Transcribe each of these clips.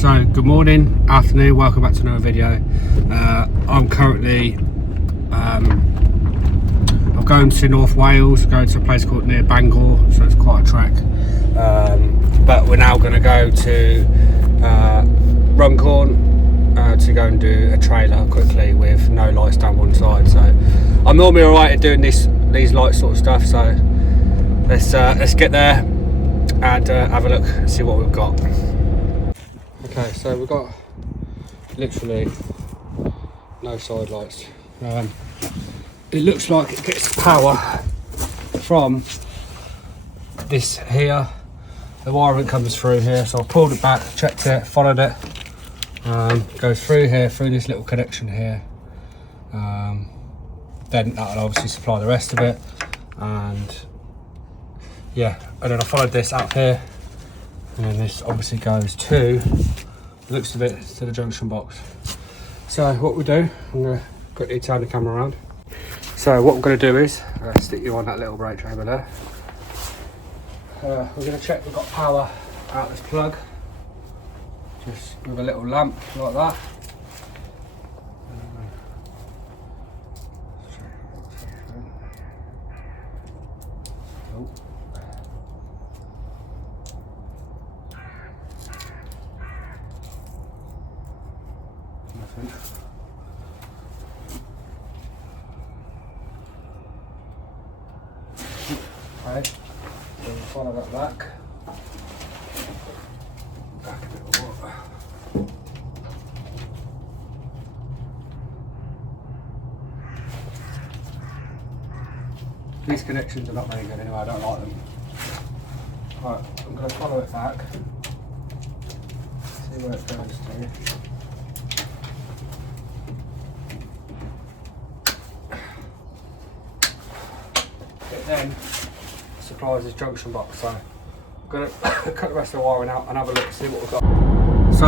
So good morning, afternoon, welcome back to another video. I'm currently I'm going to North Wales, going to a place called near Bangor, so it's quite a trek. But we're now going to go to Runcorn to go and do a trailer quickly with no lights down one side. So I'm normally alright at doing these light sort of stuff, so let's get there and have a look and see what we've got. Okay, so we've got literally no side lights. It looks like it gets power from this here. The wiring comes through here, so I pulled it back, checked it, followed it. Goes through here, through this little connection here. Then that'll obviously supply the rest of it. And yeah, and then I followed this out here. And then this obviously goes to, looks of it, to the junction box. So what we do, I'm going to quickly turn the camera around. So what we're going to do is, stick you on that little brake chamber there. We're going to check we've got power out this plug. Just with a little lamp like that. Nothing. Okay, so we'll follow that back. Back a bit more. These connections are not very good anyway, I don't like them. Right, I'm going to follow it back. See where it goes to. It then supplies this junction box, so I'm going to cut the rest of the wiring out and have a look and see what we've got. So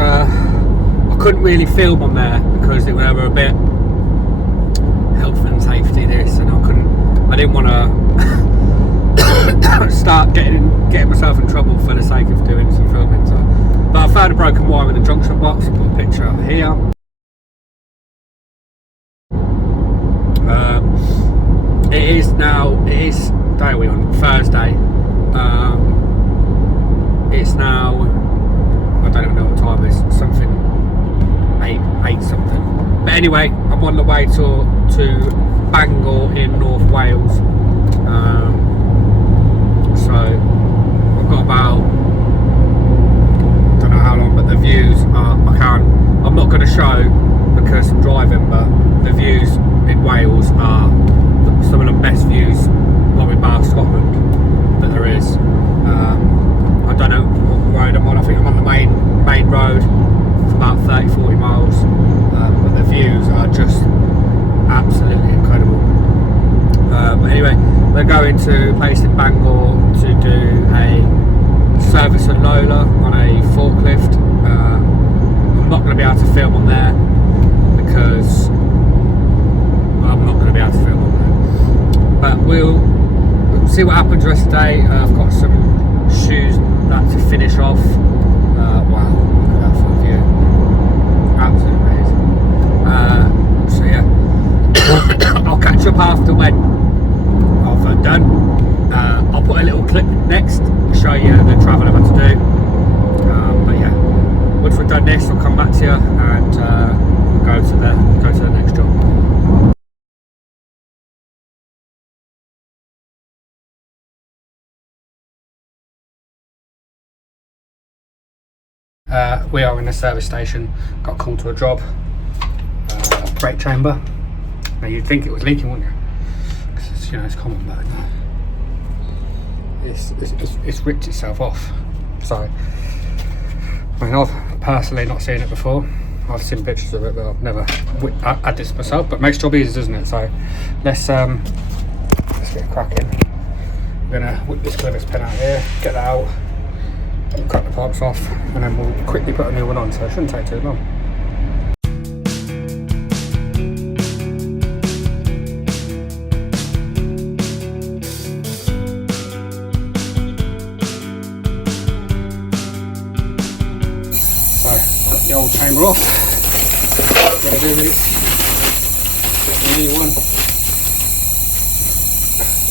I couldn't really film on there because they were a bit health and safety this, and I didn't want to start getting myself in trouble for the sake of doing some filming. So, but I found a broken wire in the junction box. I've got a picture here. It is day are we on? Thursday. It's now, I don't even know what time it is, something 8 something. But anyway, I'm on the way to Bangor in North Wales. So I've got about, I don't know how long, but the views are, I'm not going to show because I'm driving, but the views in Wales are some of the best views, probably bar Scotland, that there is. I don't know what road I'm on. I think I'm on the main road for about 30-40 miles, but the views are just absolutely incredible. But anyway, we're going to a place in Bangor to do a service and loader on a forklift. I'm not going to be able to film on there because I'm not going to be able to film on there. But we'll see what happens the rest of the day. I've got some shoes that to finish off. Wow, look at that full view. Absolutely amazing. So yeah, I'll catch up after when I've done. I'll put a little clip next to show you the travel I've had to do. But yeah, once we've done this, I'll come back to you and we'll go to the next job. We are in a service station. Got called to a job, brake chamber. Now you'd think it was leaking, wouldn't you? Because it's, it's common, but it's ripped itself off. So I mean, I've personally not seen it before. I've seen pictures of it, but I've never had this myself. But it makes the job easy, doesn't it? So let's get cracking. We're gonna whip this clevis pin out here, get that out. We'll cut the pipes off and then we'll quickly put a new one on, so it shouldn't take too long. the old chamber off. What I do is get the new one,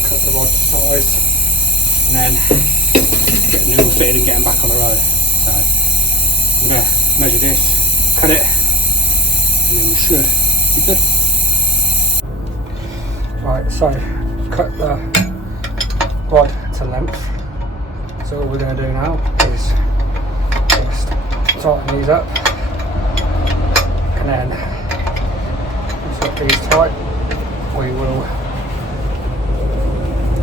cut the rod to size, and then get the new one fitted and get them back on the road. So I'm going to measure this, cut it, and then we should be good. Right, so cut the rod to length. So all we're going to do now is just tighten these up, and then once we've got these tight, we will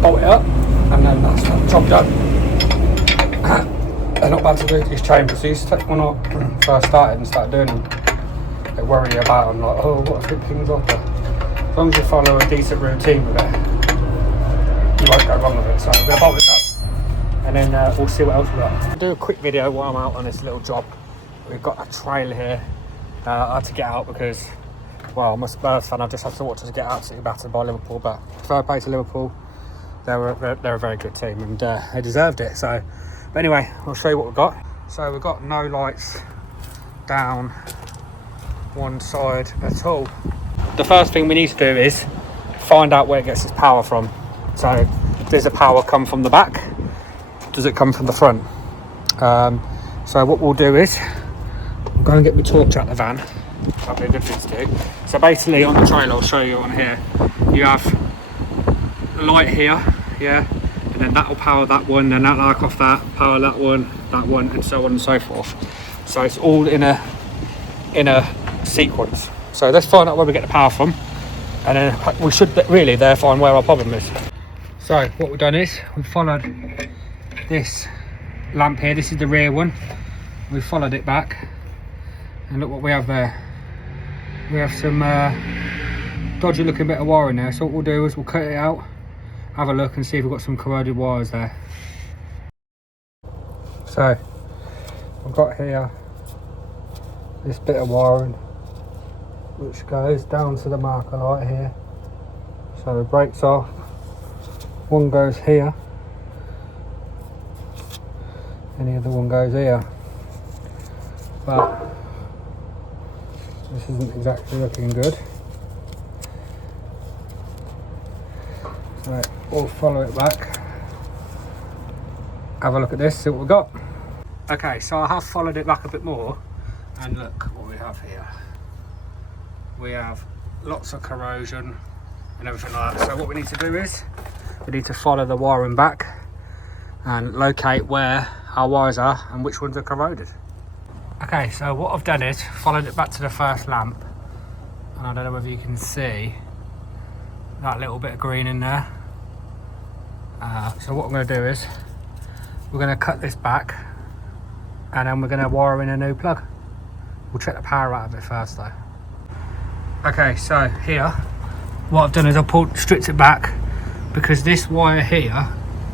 bolt it up, and then that's the job done. They're not bad to do these chambers. These when I first started and started doing them, they worry you about them, like, oh, what if it pings off? But as long as you follow a decent routine with it, you won't go wrong with it. So we'll bolt this up, and then we'll see what else we've got. I'll do a quick video while I'm out on this little job. We've got a trail here. I had to get out because, well, I'm a Spurs fan. I just have to watch us get absolutely battered by Liverpool. But fair play to Liverpool. They're a very good team, and they deserved it. So, but anyway, I'll show you what we've got. So we've got no lights down one side at all. The first thing we need to do is find out where it gets its power from. So, does the power come from the back? Does it come from the front? So what we'll do is I'm going to get my torch out the van. That'll be a good thing to do. So basically on the trailer, I'll show you on here, you have a light here, yeah, and then that will power that one, then that light off that, power that one, and so on and so forth. So it's all in a sequence. So let's find out where we get the power from, and then we should really there find where our problem is. So what we've done is we've followed this lamp here. This is the rear one. We've followed it back, and look what we have there. We have some dodgy looking bit of wire in there. So what we'll do is we'll cut it out, have a look and see if we've got some corroded wires there. So I've got here this bit of wiring which goes down to the marker light here. So the brakes off, one goes here, and the other one goes here. But this isn't exactly looking good. So we'll follow it back, have a look at this, see what we've got. Okay, so I have followed it back a bit more, and look what we have here. We have lots of corrosion and everything like that. So what we need to do is we need to follow the wiring back and locate where our wires are and which ones are corroded. Okay, so what I've done is followed it back to the first lamp, and I don't know whether you can see that little bit of green in there. So what I'm going to do is we're going to cut this back, and then we're going to wire in a new plug. We'll check the power out of it first though. Okay, so here what I've done is I've stripped it back, because this wire here,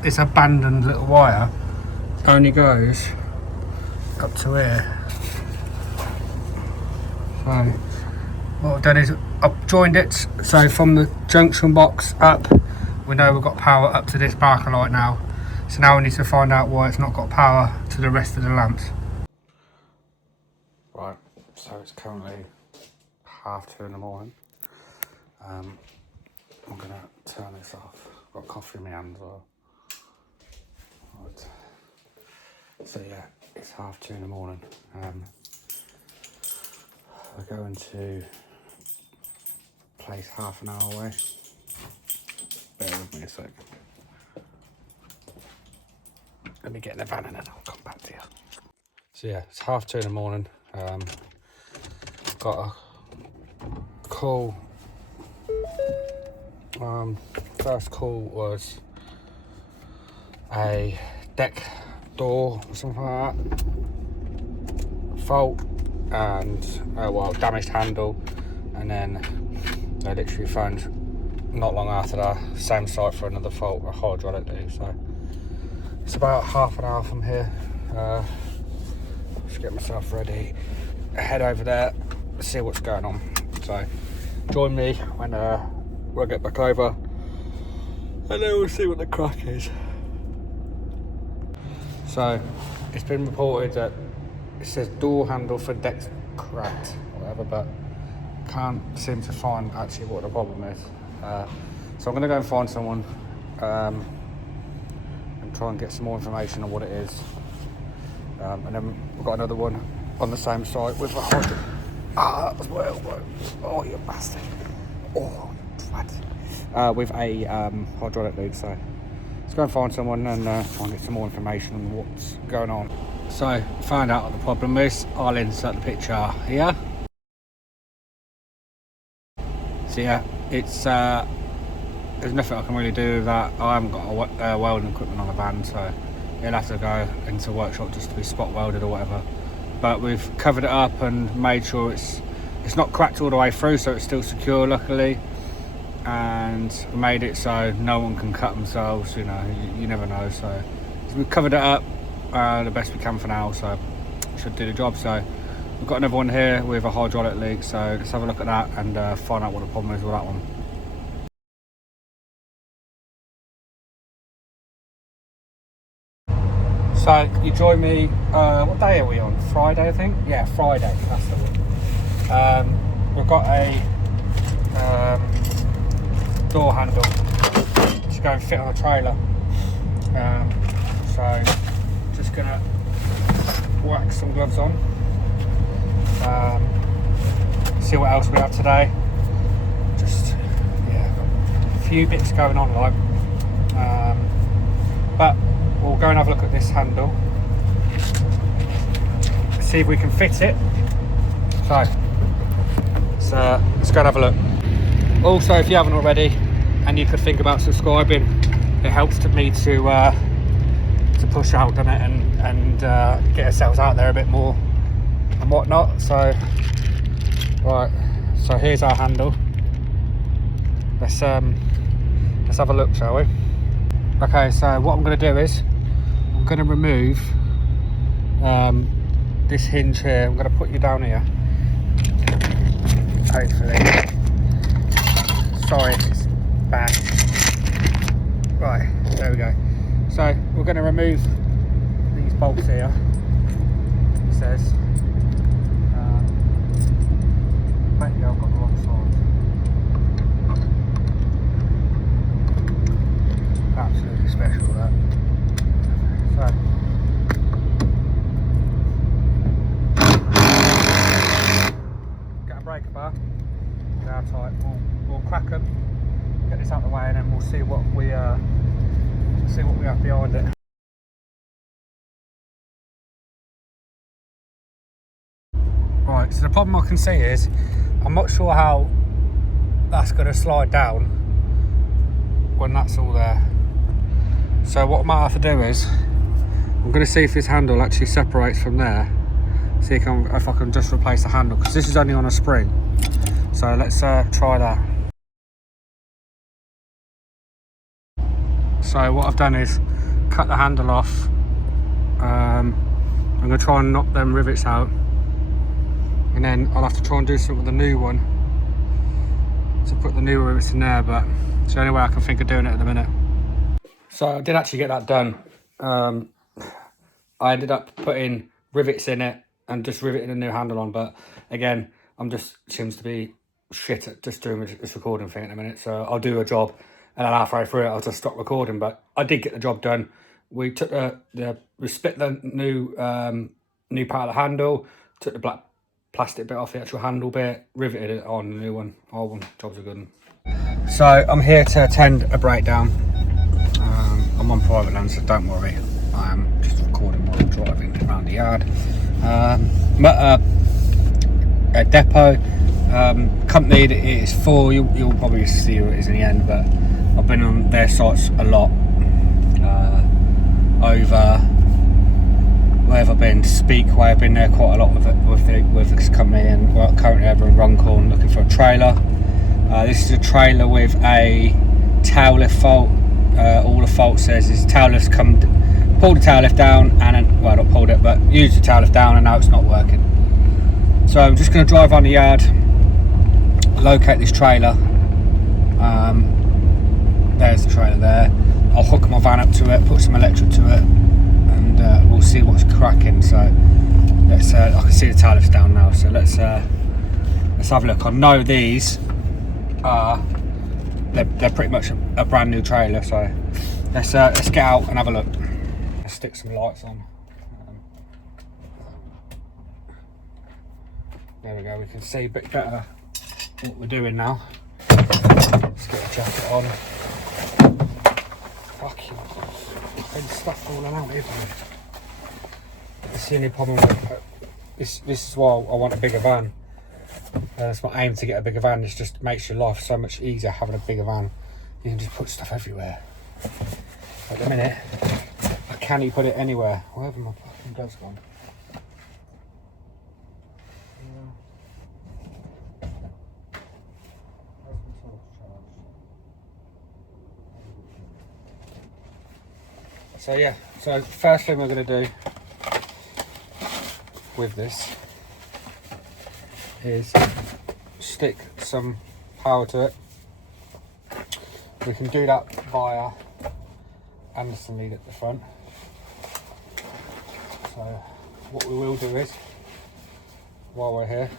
this abandoned little wire, only goes up to here. So what I've done is I've joined it, so from the junction box up, we know we've got power up to this marker light now. So now we need to find out why it's not got power to the rest of the lamps. Right, so it's currently 2:30 in the morning. I'm gonna turn this off. I've got coffee in my hand as well. Right. So yeah, it's 2:30 in the morning. We're going to place half an hour away. Bear with me a sec. Let me get in the van and then I'll come back to you. So yeah, it's 2:30 in the morning. Got a call. First call was a deck door or something like that, fault, and well, damaged handle, and then they literally phoned not long after that, same site for another fault, a hydraulic leak. So it's about half an hour from here. Just get myself ready, head over there, see what's going on. So join me when we'll get back over, and then we'll see what the crack is. So it's been reported that it says door handle for deck's cracked, whatever, but can't seem to find actually what the problem is. So I'm going to go and find someone and try and get some more information on what it is. And then we've got another one on the same site with a hydraulic. That was my elbow. Oh, you bastard. Oh, twat. With a hydraulic leak, so let's go and find someone and try and get some more information on what's going on. So, find out what the problem is. I'll insert the picture here. So yeah, it's there's nothing I can really do with that. I haven't got a welding equipment on the van, so you'll have to go into the workshop just to be spot welded or whatever. But we've covered it up and made sure it's not cracked all the way through, so it's still secure, luckily. And made it so no one can cut themselves, you know, you never know. So we've covered it up the best we can for now, so should do the job. So we've got another one here with a hydraulic leak, so let's have a look at that and find out what the problem is with that one. So you join me, what day are we on? Friday, I think? Yeah, Friday, that's the one. We've got a door handle to go and fit on a trailer. So just gonna whack some gloves on. See what else we have today. Just a few bits going on, like. But we'll go and have a look at this handle. See if we can fit it. So let's go and have a look. Also, if you haven't already, and you could think about subscribing, it helps me to push out, doesn't it, and get ourselves out there a bit more and whatnot. So right, so here's our handle. Let's have a look, shall we? Okay, so what I'm going to do is I'm going to remove this hinge here. I'm going to put you down here, hopefully. Sorry if it's bad. Right, there we go. So we're going to remove these bolts here. It says maybe I've got the wrong side. Absolutely special, that. So get a breaker bar. They're tight. We'll crack them, get this out of the way, and then we'll see what we have behind it. Right, so the problem I can see is I'm not sure how that's going to slide down when that's all there. So what I might have to do is I'm going to see if this handle actually separates from there. See if I can just replace the handle, because this is only on a spring. So let's try that. So what I've done is cut the handle off. I'm going to try and knock them rivets out, and then I'll have to try and do something with the new one to put the new rivets in there, but it's the only way I can think of doing it at the minute. So I did actually get that done. I ended up putting rivets in it and just riveting a new handle on, but again, seems to be shit at just doing this recording thing at the minute. So I'll do a job and then halfway through it I'll just stop recording, but I did get the job done. We took we split the new part of the handle, took the black plastic bit off the actual handle bit, riveted it on the new one. Old one, job's a good one. So I'm here to attend a breakdown. I'm on private land, so don't worry. I am just recording while I'm driving around the yard. A depot company that it is for. You'll probably see who it is in the end, but I've been on their sites a lot. Over where have I been? Speakway. I've been there quite a lot with this company, and we're currently over in Runcorn looking for a trailer. This is a trailer with a tail lift fault. All the fault says is tail lift's pulled the tail lift down, and then, well, not pulled it, but used the tail lift down, and now it's not working. So I'm just going to drive around the yard, locate this trailer. There's the trailer there. I'll hook my van up to it, put some electric to it, and we'll see what's cracking. So let's I can see the tail lifts down now, so let's have a look. I know these are they're pretty much a brand new trailer, so let's get out and have a look. Let's stick some lights on. There we go, we can see a bit better what we're doing now. Let's get the jacket on. Fucking stuff falling out everywhere. That's the only problem with this is why I want a bigger van. That's my aim, to get a bigger van. It just makes your life so much easier having a bigger van. You can just put stuff everywhere. At the minute, I can't put it anywhere. Where have my fucking gloves gone? So yeah, so first thing we're going to do with this is stick some power to it. We can do that via Anderson lead at the front. So what we will do is, while we're here,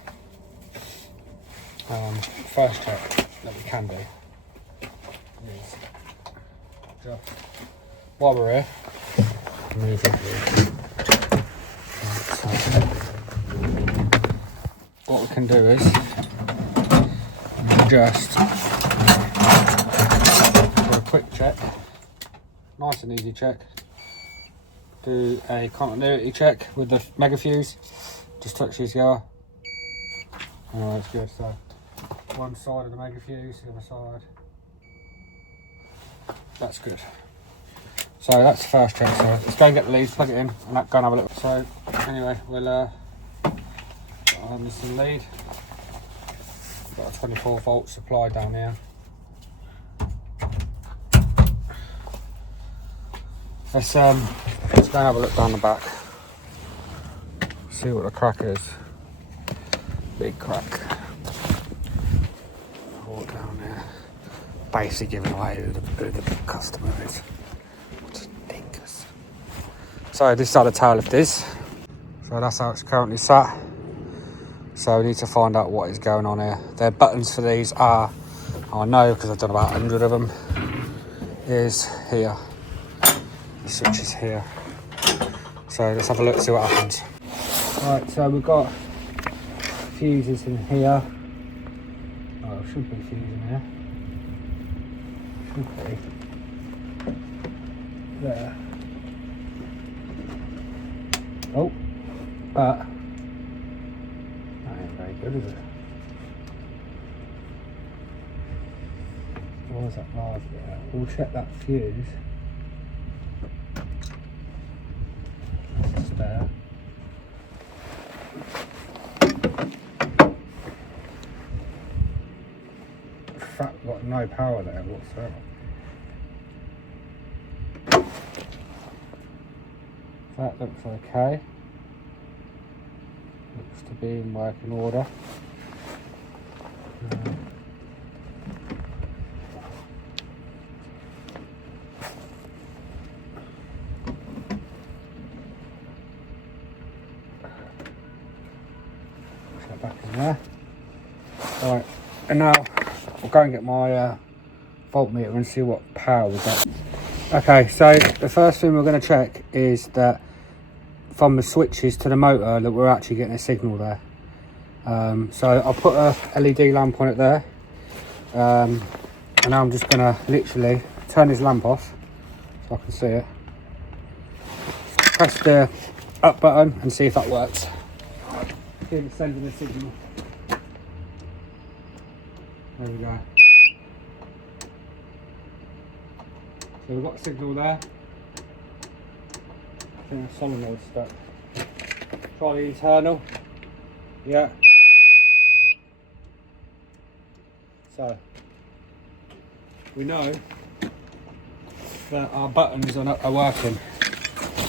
first check that we can do is just, while we're here, move it. What we can do is just do a quick check, nice and easy check. Do a continuity check with the mega fuse. Just touch these together. Oh, that's good. So one side of the mega fuse, the other side. That's good. So that's the first check. So let's go and get the lead, plug it in, and go and have a look. So anyway, we'll on this lead. Got a 24 volt supply down here. Let's go and have a look down the back. See what the crack is. Big crack. All down there. Basically giving away who the customer is. Stinkers. So this is how the tail lift is. So that's how it's currently sat. So we need to find out what is going on here. The buttons for these are, I know because I've done about 100 of them, is here. The switch is here. So let's have a look, see what happens. Right, so we've got fuses in here. Oh, there should be a fuse in here. Should be. There. Oh, but that ain't very good, is it? What was that large there? We'll check that fuse. That's a spare. In fact, we've got no power there whatsoever. That looks okay. Looks to be in working order. Get back in there. Right, and now we'll go and get my voltmeter and see what power we've got. Okay, so the first thing we're going to check is that from the switches to the motor that we're actually getting a signal there. So I'll put a LED lamp on it there, and I'm just going to literally turn this lamp off so I can see it. Press the up button and see if that works. See if it's sending a signal. There we go. So we've got a signal there. I think the solenoid's stuck. Try the internal. Yeah. So we know that our buttons are working.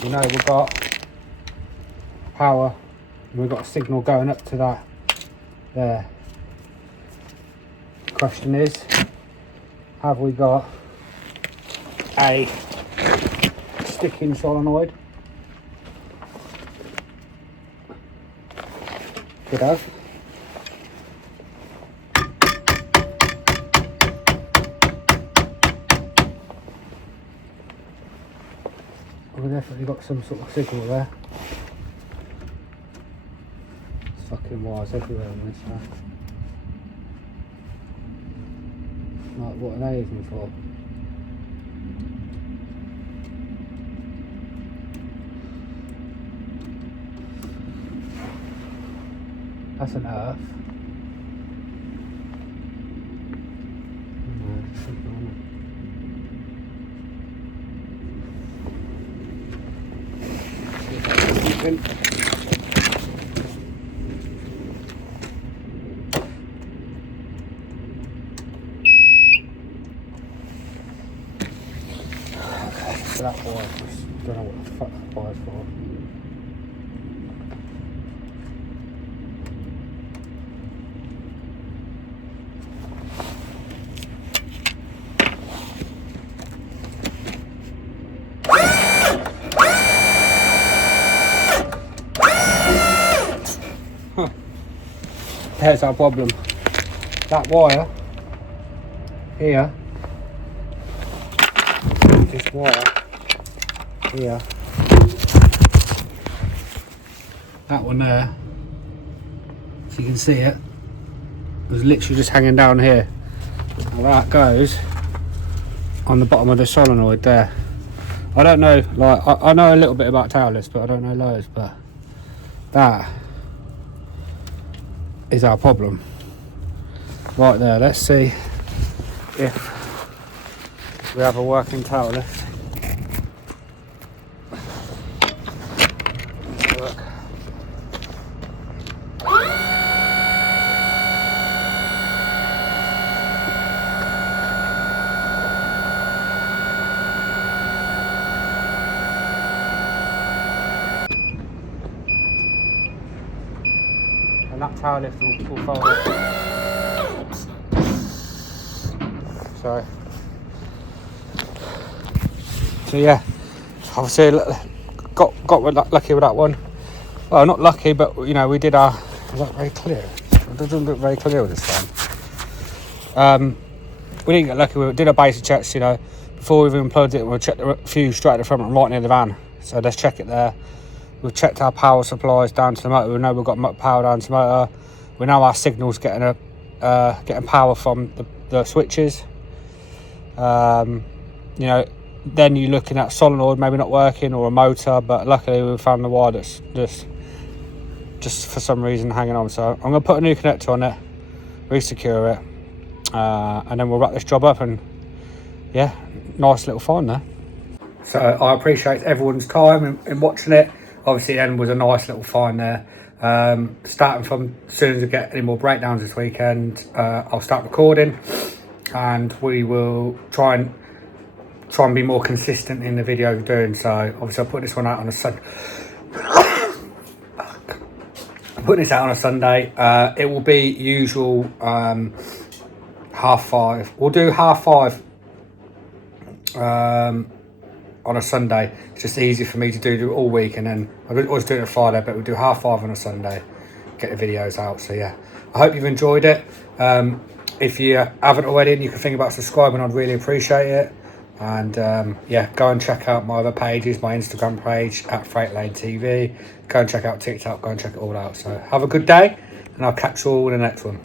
We know we've got power and we've got a signal going up to that there. The question is, have we got a sticking solenoid? Could have. We've definitely got some sort of signal there. It's fucking wires everywhere on this now. Like, what are they even for? That's an earth. So that wire, I don't know what the fuck that wire's for. There's our problem. That wire here, this wire here, that one there, so you can see it, was literally just hanging down here. Now that goes on the bottom of the solenoid there. I don't know, like I know a little bit about tail lifts, but I don't know loads. But that is our problem right there. Let's see if we have a working tail lift. Look. And that tail lift will fold it. Sorry. So yeah, obviously got lucky with that one. Well, not lucky, but you know, we did our. Is that very clear? It doesn't look very clear with this one. We didn't get lucky. We did our basic checks, you know, before we even plugged it. We'll check the fuse straight at the front and right near the van. So let's check it there. We've checked our power supplies down to the motor. We know we've got power down to the motor. We know our signal's getting power from the switches. You know, then you're looking at solenoid maybe not working or a motor, but luckily we found the wire that's just for some reason hanging on. So I'm going to put a new connector on it, re-secure it, and then we'll wrap this job up. And yeah, nice little find there. So I appreciate everyone's time in watching it. Obviously the end was a nice little find there. Starting from as soon as we get any more breakdowns this weekend, I'll start recording, and we will try and be more consistent in the video we're doing. So obviously I'll put this one out on a Sunday. Putting this out on a Sunday. It will be usual 5:30. We'll do 5:30 on a Sunday. It's just easy for me to do all week, and then I always do it on a Friday, but we'll do 5:30 on a Sunday, get the videos out. So yeah, I hope you've enjoyed it. If you haven't already and you can think about subscribing, I'd really appreciate it. And yeah, go and check out my other pages, my Instagram page at Freightlane TV. Go and check out TikTok, go and check it all out. So have a good day, and I'll catch you all in the next one.